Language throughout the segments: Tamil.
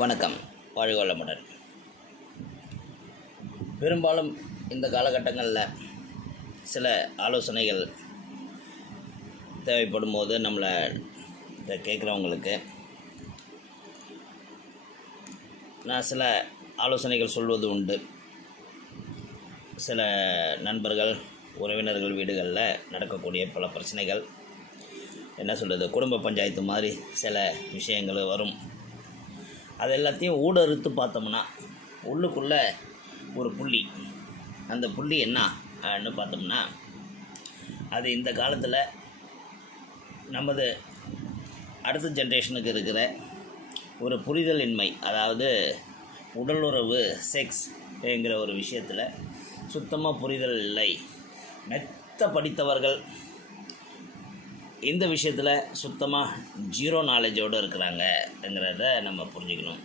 வணக்கம். வாழ்க வளமுடன். பெரும்பாலும் இந்த காலகட்டங்களில் சில ஆலோசனைகள் தேவைப்படும் போது நம்மளை கேட்குறவங்களுக்கு நான் சில ஆலோசனைகள் சொல்வது உண்டு. சில நண்பர்கள், உறவினர்கள் வீடுகளில் நடக்கக்கூடிய பல பிரச்சனைகள், என்ன சொல்கிறது, குடும்ப பஞ்சாயத்து மாதிரி சில விஷயங்கள் வரும். அது எல்லாத்தையும் ஊடறுத்து பார்த்தோம்னா உள்ளுக்குள்ளே ஒரு புள்ளி, அந்த புள்ளி என்னன்னு பார்த்தோம்னா அது இந்த காலத்தில் நமது அடுத்த ஜென்ரேஷனுக்கு இருக்கிற ஒரு புரிதலின்மை, அதாவது உடலுறவு, செக்ஸ்ங்கிற ஒரு விஷயத்தில் சுத்தமாக புரிதல் இல்லை. மெத்த படித்தவர்கள் இந்த விஷயத்தில் சுத்தமாக ஜீரோ நாலேஜோடு இருக்கிறாங்கங்கிறத நம்ம புரிஞ்சுக்கணும்.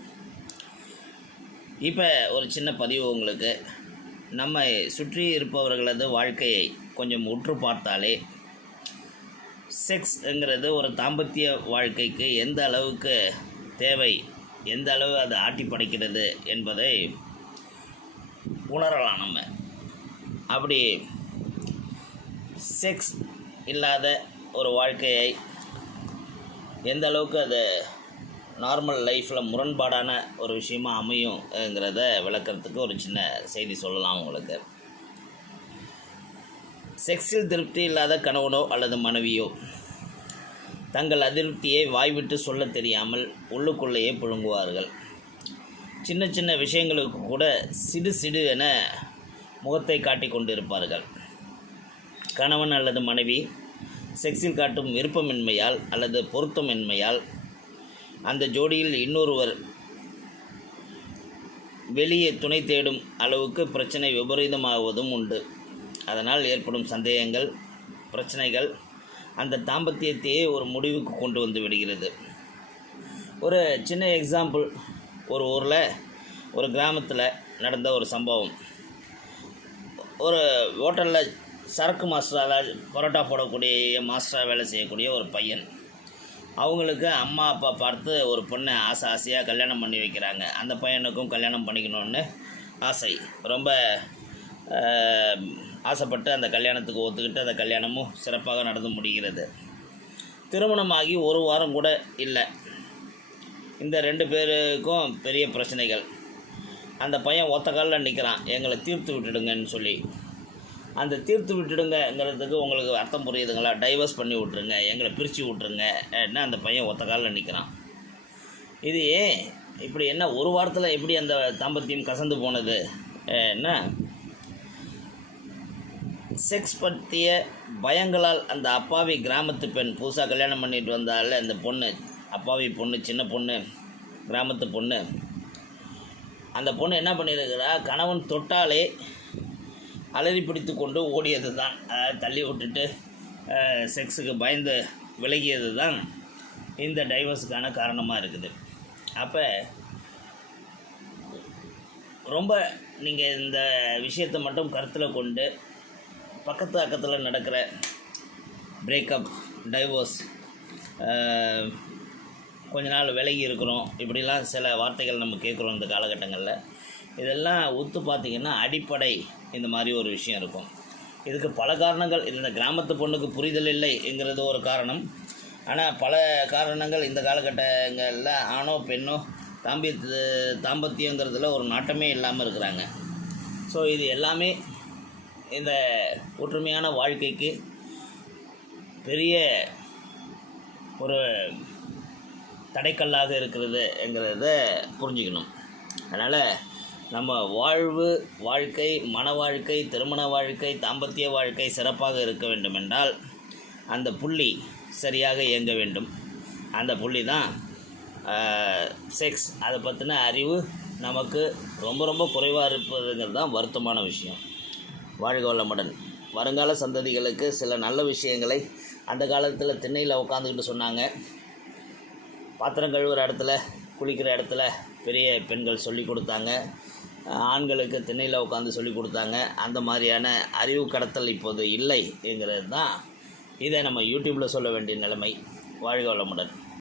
இப்போ ஒரு சின்ன பதிவு உங்களுக்கு. நம்ம சுற்றி இருப்பவர்களது வாழ்க்கையை கொஞ்சம் உற்று பார்த்தாலே செக்ஸ்ங்கிறது ஒரு தாம்பத்திய வாழ்க்கைக்கு எந்த அளவுக்கு தேவை, எந்த அளவு அது ஆட்டி படைக்கிறது என்பதை உணரலாம். நம்ம அப்படி செக்ஸ் இல்லாத ஒரு வாழ்க்கையை எந்த அளவுக்கு அது நார்மல் லைஃப்பில் முரண்பாடான ஒரு விஷயமாக அமையுங்கிறத விளக்கிறதுக்கு ஒரு சின்ன செய்தி சொல்லலாம் உங்களுக்கு. செக்ஸில் திருப்தி இல்லாத கணவனோ அல்லது மனைவியோ தங்கள் அதிருப்தியை வாய்விட்டு சொல்ல தெரியாமல் உள்ளுக்குள்ளேயே புழுங்குவார்கள். சின்ன சின்ன விஷயங்களுக்கு கூட சிடு சிடு என முகத்தை காட்டி கொண்டிருப்பார்கள். கணவன் அல்லது மனைவி செக்ஸில் காட்டும் விருப்பமின்மையால் அல்லது பொருத்தமின்மையால் அந்த ஜோடியில் இன்னொருவர் வெளியே துணை தேடும் அளவுக்கு பிரச்சனை விபரீதமாகுவதும் உண்டு. அதனால் ஏற்படும் சந்தேகங்கள், பிரச்சனைகள் அந்த தாம்பத்தியத்தையே ஒரு முடிவுக்கு கொண்டு வந்து விடுகிறது. ஒரு சின்ன எக்ஸாம்பிள், ஒரு ஊரில், ஒரு கிராமத்தில் நடந்த ஒரு சம்பவம். ஒரு ஹோட்டலில் சரக்கு மாஸ்டராக, பரோட்டா போடக்கூடிய மாஸ்டராக வேலை செய்யக்கூடிய ஒரு பையன், அவங்களுக்கு அம்மா அப்பா பார்த்து ஒரு பொண்ணை ஆசையாக கல்யாணம் பண்ணி வைக்கிறாங்க. அந்த பையனுக்கும் கல்யாணம் பண்ணிக்கணும்னு ஆசை, ரொம்ப ஆசைப்பட்டு அந்த கல்யாணத்துக்கு ஒத்துக்கிட்டு அந்த கல்யாணமும் சிறப்பாக நடந்து முடிகிறது. திருமணமாகி ஒரு வாரம் கூட இல்லை, இந்த ரெண்டு பேருக்கும் பெரிய பிரச்சனைகள். அந்த பையன் ஒத்த காலில் நிற்கிறான், எங்களை தீர்த்து விட்டுடுங்கன்னு சொல்லி. அந்த தீர்த்து விட்டுடுங்கிறதுக்கு உங்களுக்கு அர்த்தம் புரியுதுங்களா? டைவர்ஸ் பண்ணி விட்ருங்க, எங்களை பிரித்து விட்ருங்க என்ன அந்த பையன் ஒத்த காலில் நிற்கிறான். இது ஏன் இப்படி, என்ன ஒரு வாரத்தில் எப்படி அந்த தாம்பத்தியம் கசந்து போனது? என்ன செக்ஸ் பற்றிய பயங்களால் அந்த அப்பாவி கிராமத்து பெண், புதுசாக கல்யாணம் பண்ணிட்டு வந்தால அந்த பொண்ணு, அப்பாவி பொண்ணு, சின்ன பொண்ணு, கிராமத்து பொண்ணு, அந்த பொண்ணு என்ன பண்ணியிருக்கிறா, கணவன் தொட்டாலே அலறி பிடித்து கொண்டு ஓடியது தான், தள்ளி விட்டுட்டு செக்ஸுக்கு பயந்து விலகியது தான் இந்த டைவர்ஸுக்கான காரணமாக இருக்குது. அப்போ ரொம்ப நீங்கள் இந்த விஷயத்தை மட்டும் கருத்தில் கொண்டு பக்கத்து அக்கத்தில் நடக்கிற பிரேக்கப், டைவோர்ஸ், கொஞ்ச நாள் விலகி இருக்கிறோம், இப்படிலாம் சில வார்த்தைகள் நம்ம கேட்குறோம் இந்த காலகட்டங்களில். இதெல்லாம் ஒத்து பார்த்திங்கன்னா அடிப்படை இந்த மாதிரி ஒரு விஷயம் இருக்கும். இதுக்கு பல காரணங்கள். இந்த கிராமத்து பொண்ணுக்கு புரிதல் இல்லைங்கிறது ஒரு காரணம். ஆனால் பல காரணங்கள் இந்த காலகட்டங்களில் ஆணோ பெண்ணோ தாம்பத்தியங்கிறதுல ஒரு நாட்டமே இல்லாமல் இருக்கிறாங்க. ஸோ இது எல்லாமே இந்த ஒற்றுமையான வாழ்க்கைக்கு பெரிய ஒரு தடைக்கல்லாக இருக்கிறதுங்கிறத புரிஞ்சுக்கணும். அதனால் நம்ம வாழ்க்கை, மன வாழ்க்கை, திருமண வாழ்க்கை, தாம்பத்திய வாழ்க்கை சிறப்பாக இருக்க வேண்டுமென்றால் அந்த புள்ளி சரியாக இயங்க வேண்டும். அந்த புள்ளி தான் செக்ஸ். அதை பற்றின அறிவு நமக்கு ரொம்ப ரொம்ப குறைவாக இருப்பதுங்கிறது தான் வருத்தமான விஷயம். வாழ்க வளமுடன். வருங்கால சந்ததிகளுக்கு சில நல்ல விஷயங்களை அந்த காலத்தில் திண்ணையில் உட்காந்துக்கிட்டு சொன்னாங்க. பாத்திரம் கழுவுற இடத்துல, குளிக்கிற இடத்துல பெரிய பெண்கள் சொல்லி கொடுத்தாங்க. ஆண்களுக்கு திண்ணையில் உட்காந்து சொல்லி கொடுத்தாங்க. அந்த மாதிரியான அறிவு கடத்தல் இப்போது இல்லைங்கிறது தான் இதை நம்ம யூடியூப்பில் சொல்ல வேண்டிய நிலைமை. வாழ்க வளமுடன்.